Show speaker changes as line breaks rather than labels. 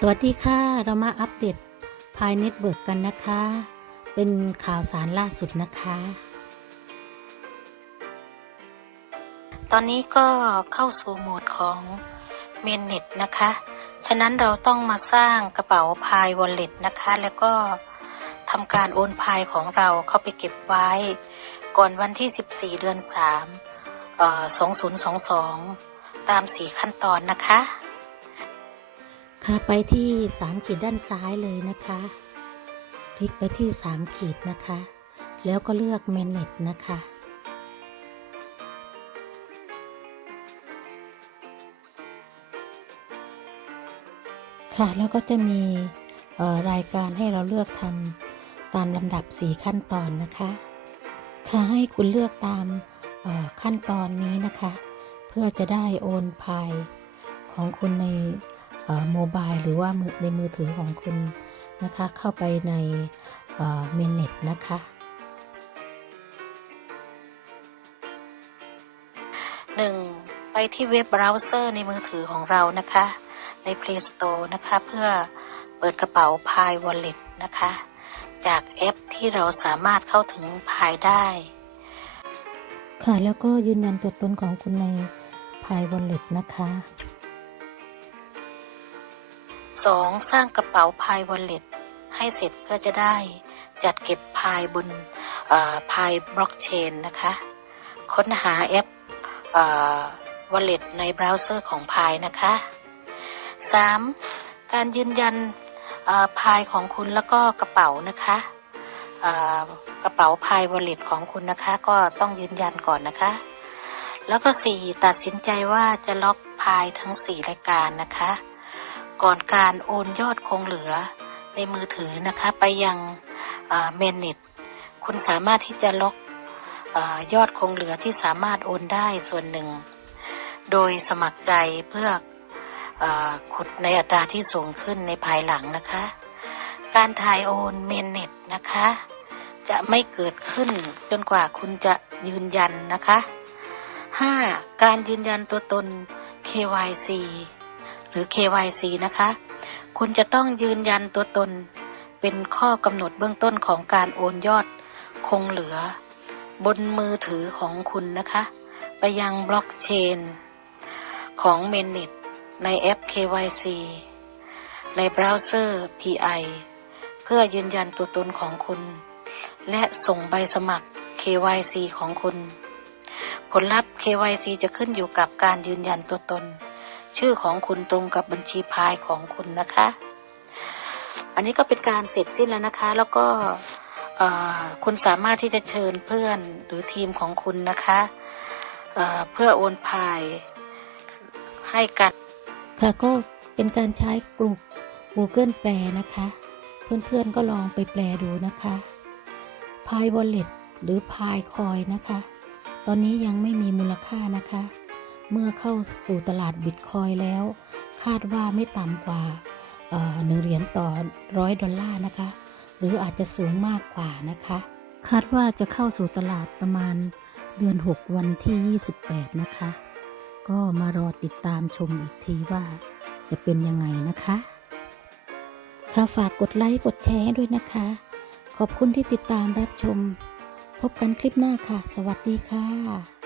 สวัสดีค่ะ เรามาอัปเดตพายเน็ตเบิร์กกันนะคะ เป็นข่าวสารล่าสุดนะคะ ตอนนี้ก็เข้าสู่โหมดของเมนเน็ตนะคะ ฉะนั้นเราต้องมาสร้างกระเป๋าพายวอลเล็ตนะคะ แล้วก็ทำการโอนพายของเราเข้าไปเก็บไว้ ก่อนวันที่ 14 เดือน3เอ่อ2022 ตาม 4 ขั้นตอนนะคะ ค่ะไปที่3ขีดด้านซ้ายเลยนะคะ คลิกไปที่3ขีดนะคะ แล้วก็เลือก Manage นะคะค่ะแล้วก็จะมีรายการให้เราเลือกทำตามลำดับ 4 ขั้นตอนนะคะ ค่ะให้คุณเลือกตามขั้นตอนนี้นะคะ เพื่อจะได้โอนพายของคุณใน โมบายหรือว่ามือในมือถือของคุณนะคะ เข้าไปในเมนเน็ตนะคะหนึ่งไปที่เว็บเบราว์เซอร์ในมือถือของเรานะคะ ใน Play Store นะคะ เพื่อเปิดกระเป๋า Pi Wallet นะคะ จากแอปที่เราสามารถเข้าถึง Pi ได้ ค่ะ แล้วก็ยืนยันตัวตนของคุณใน Pi Wallet นะคะ 2. สร้างกระเป๋า Pi Wallet ให้เสร็จเพื่อจะได้จัดเก็บ Pi บน Pi Blockchain นะคะ ค้นหาแอป Wallet ในเบราว์เซอร์ของ Pi นะคะ 3. การยืนยันพายของคุณแล้วก็กระเป๋านะคะกระเป๋าพายวอลเล็ตของคุณนะคะก็ต้องยืนยันก่อนนะคะ แล้วก็ 4. ตัดสินใจว่าจะล็อกพายทั้ง 4 รายการนะคะ ก่อนการโอนยอดคงเหลือในมือถือนะคะไปยังเมนเน็ตคุณสามารถที่จะล็อกอยอดคงเหลือที่สามารถโอนได้ส่วนหนึ่ง โดยสมัครใจเพื่อเออขุดในอัตราที่สูงขึ้นในภายหลังนะคะ การถ่ายโอนเมนเน็ตนะคะ จะไม่เกิดขึ้นจนกว่าคุณจะยืนยันนะคะ 5. การยืนยันตัวตน KYC หรือ KYC นะคะ คุณจะต้องยืนยันตัวตน เป็นข้อกำหนดเบื้องต้นของการโอนยอดคงเหลือ บนมือถือของคุณนะคะ ไปยังบล็อกเชน ของ m a n e t ในแอป KYC ในเบราว์เซอร์ PI เพื่อยืนยันตัวตนของคุณ และส่งใบสมัคร KYC ของคุณ ผลลัพธ์ KYC จะขึ้นอยู่กับการยืนยันตัวตน ชื่อของคุณตรงกับบัญชีพายของคุณนะคะ อันนี้ก็เป็นการเสร็จสิ้นแล้วนะคะ แล้วก็คุณสามารถที่จะเชิญเพื่อนหรือทีมของคุณนะคะเเพื่อโอนพายให้กันค่ะก็เป็นการใช้กลุ่ม Google แปลนะคะ เพื่อนๆก็ลองไปแปลดูนะคะพายวอลเล็ตหรือพายคอยนะคะ ตอนนี้ยังไม่มีมูลค่านะคะ เมื่อเข้าสู่ตลาดบิตคอยแล้ว คาดว่าไม่ต่ำกว่าหนึ่งเหรียญต่อร้อยดอลลาร์นะคะ หรืออาจจะสูงมากกว่านะคะ คาดว่าจะเข้าสู่ตลาดประมาณเดือน 6 วันที่ 28 นะคะ ก็มารอติดตามชมอีกทีว่าจะเป็นยังไงนะคะ ค่ะฝากกดไลค์กดแชร์ด้วยนะคะ ขอบคุณที่ติดตามรับชม พบกันคลิปหน้าค่ะ สวัสดีค่ะ